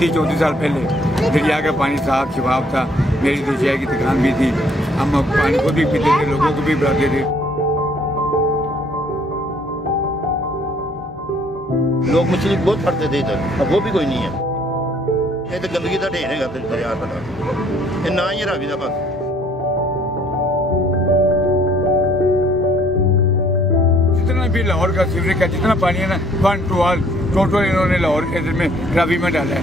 34 साल पहले दरिया का पानी साफ शफाफ था। मेरी तो चाय की दुकान भी थी, हम पानी को भी पीते थे, लोगों को भी पिलाते थे। लोग मछली बहुत पड़ते थे इधर, अब वो भी कोई नहीं है। ये तो गंदगी का ढेर है दरिया पर, ये ना ही रावी का बस। जितना भी लाहौर का सीवरेज का जितना पानी है ना, 1 to all टोटल इन्होंने लाहौर में रावी में डाला है।